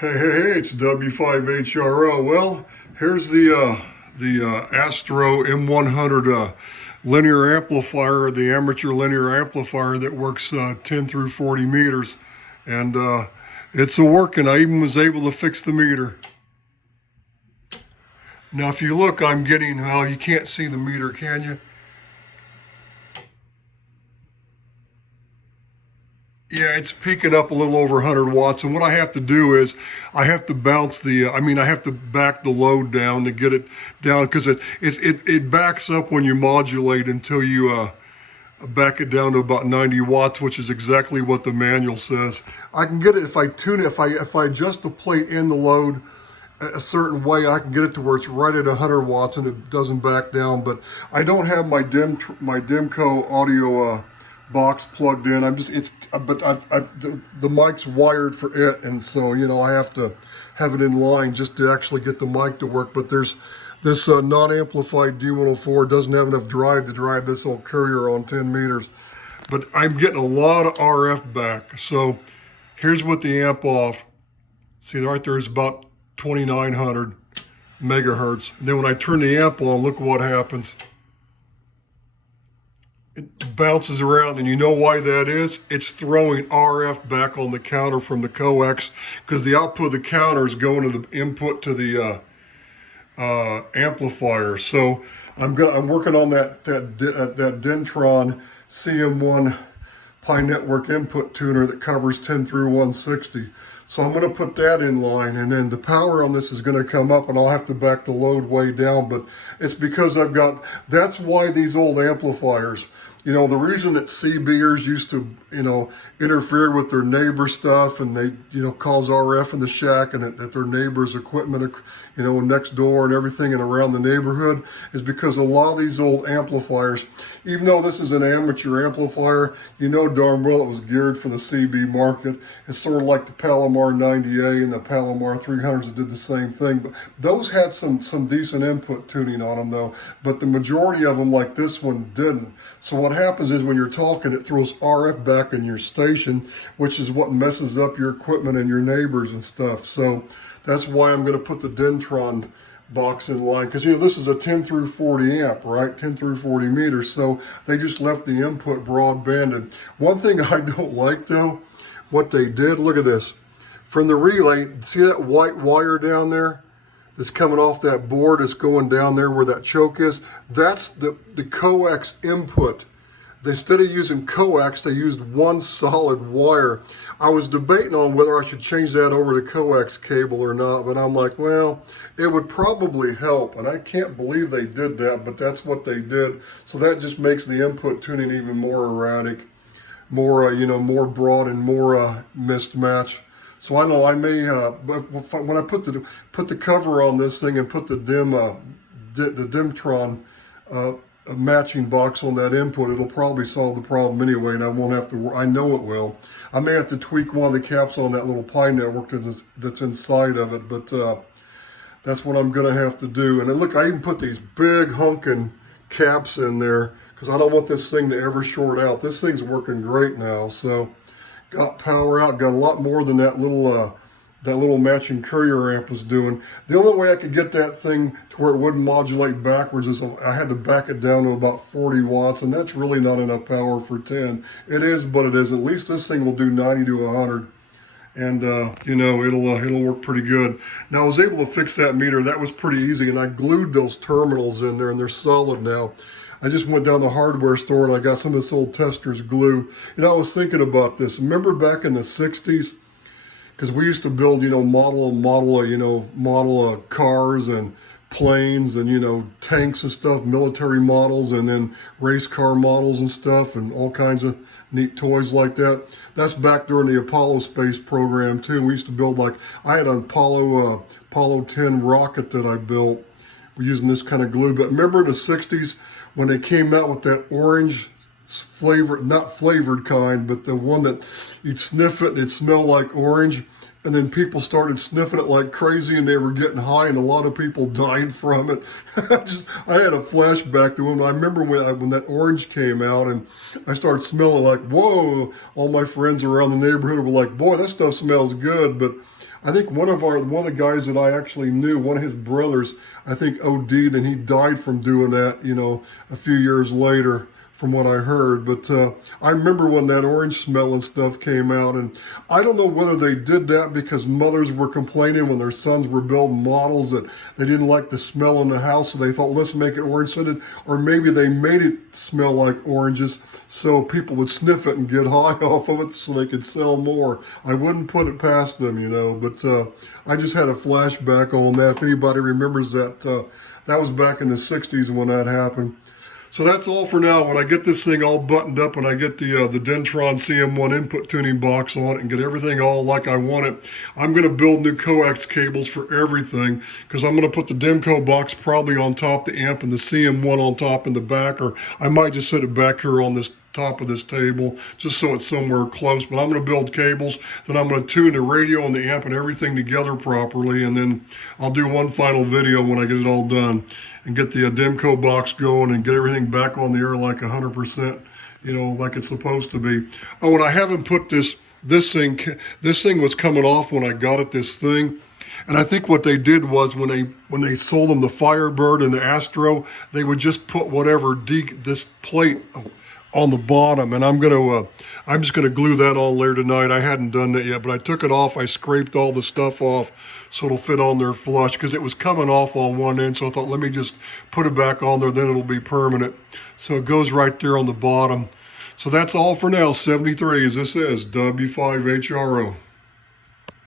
Hey, it's W5HRO. Well, here's the Astro M100 linear amplifier, the amateur linear amplifier that works 10 through 40 meters, and it's a working. I even was able to fix the meter. Now, if you look, I'm getting, well, you can't see the meter, can you? Yeah, it's peaking up a little over 100 watts. And what I have to do is I have to bounce I have to back the load down to get it down, because it backs up when you modulate until you back it down to about 90 watts, which is exactly what the manual says. I can get it if I tune it, if I adjust the plate and the load a certain way, I can get it to where it's right at 100 watts and it doesn't back down. But I don't have my Dimco audio box plugged in. The mic's wired for it, and so I have to have it in line just to actually get the mic to work. But there's this non-amplified D104 doesn't have enough drive to drive this old courier on 10 meters. But I'm getting a lot of RF back. So here's what the amp off. See, right there is about 2,900 megahertz. And then when I turn the amp on, look what happens. It bounces around, and you know why that is? It's throwing RF back on the counter from the coax, because the output of the counter is going to the input to the amplifier. So I'm working on that Dentron CM1 Pi Network input tuner that covers 10 through 160. So I'm going to put that in line, and then the power on this is going to come up, and I'll have to back the load way down. But it's because that's why these old amplifiers, the reason that CBers used to, interfere with their neighbor stuff, and they, cause RF in the shack, and that their neighbor's equipment, next door and everything and around the neighborhood, is because a lot of these old amplifiers, even though this is an amateur amplifier, darn well it was geared for the CB market. It's sort of like the Palomar 90A and the Palomar 300s that did the same thing. But those had some decent input tuning on them, though. But the majority of them, like this one, didn't. So what happens is when you're talking, it throws RF back in your station, which is what messes up your equipment and your neighbors and stuff. So that's why I'm going to put the Dentron box in line, because this is a 10 through 40 amp, right? 10 through 40 meters. So they just left the input broadbanded. One thing I don't like, though, what they did, look at this. From the relay, see that white wire down there that's coming off that board, that's going down there where that choke is? That's the coax input. Instead of using coax, they used one solid wire. I was debating on whether I should change that over to coax cable or not, but I'm like, well, it would probably help, and I can't believe they did that, but that's what they did. So that just makes the input tuning even more erratic, more more broad and more mismatch. So I know I may, but when I put the cover on this thing and put the Dimtron a matching box on that input, it'll probably solve the problem anyway, and I won't have to. I know it will. I may have to tweak one of the caps on that little Pi Network that's inside of it, but that's what I'm gonna have to do. And then look, I even put these big hunking caps in there because I don't want this thing to ever short out. This thing's working great now. So got power out, got a lot more than that little matching courier amp was doing. The only way I could get that thing to where it wouldn't modulate backwards is I had to back it down to about 40 watts, and that's really not enough power for 10. It is, but it isn't. At least this thing will do 90 to 100, and it'll work pretty good. Now I was able to fix that meter. That was pretty easy, and I glued those terminals in there, and they're solid now. I just went down to the hardware store and I got some of this old Testor's glue. I was thinking about this. Remember back in the 60s? Because we used to build, model cars and planes and, tanks and stuff, military models, and then race car models and stuff, and all kinds of neat toys like that. That's back during the Apollo space program, too. We used to build, I had an Apollo 10 rocket that I built using this kind of glue. But remember in the 60s when they came out with that orange flavor, not flavored kind, but the one that you'd sniff it and it'd smell like orange, and then people started sniffing it like crazy and they were getting high, and a lot of people died from it. I had a flashback to when I remember when that orange came out and I started smelling like, whoa, all my friends around the neighborhood were like, boy, that stuff smells good. But I think one of the guys that I actually knew, one of his brothers, I think OD'd, and he died from doing that, you know, a few years later, from what I heard. But I remember when that orange smell and stuff came out, and I don't know whether they did that because mothers were complaining when their sons were building models that they didn't like the smell in the house, so they thought, let's make it orange scented, or maybe they made it smell like oranges so people would sniff it and get high off of it so they could sell more. I wouldn't put it past them, you know, but I just had a flashback on that. If anybody remembers that, that was back in the 60s when that happened. So that's all for now. When I get this thing all buttoned up and I get the Dentron CM1 input tuning box on it and get everything all like I want it, I'm going to build new coax cables for everything, because I'm going to put the Demco box probably on top of the amp and the CM1 on top in the back, or I might just set it back here on this top of this table just so it's somewhere close. But I'm going to build cables, then I'm going to tune the radio and the amp and everything together properly, and then I'll do one final video when I get it all done and get the Demco box going and get everything back on the air like 100%, you know, like it's supposed to be. Oh, and I haven't put this thing was coming off when I got it, this thing. And I think what they did was when they sold them the Firebird and the Astro, they would just put whatever this plate on the bottom, and I'm just gonna glue that on later tonight. I hadn't done that yet, but I took it off. I scraped all the stuff off so it'll fit on there flush, because it was coming off on one end. So I thought, let me just put it back on there, then it'll be permanent. So it goes right there on the bottom. So that's all for now. 73, as this is W5HRO.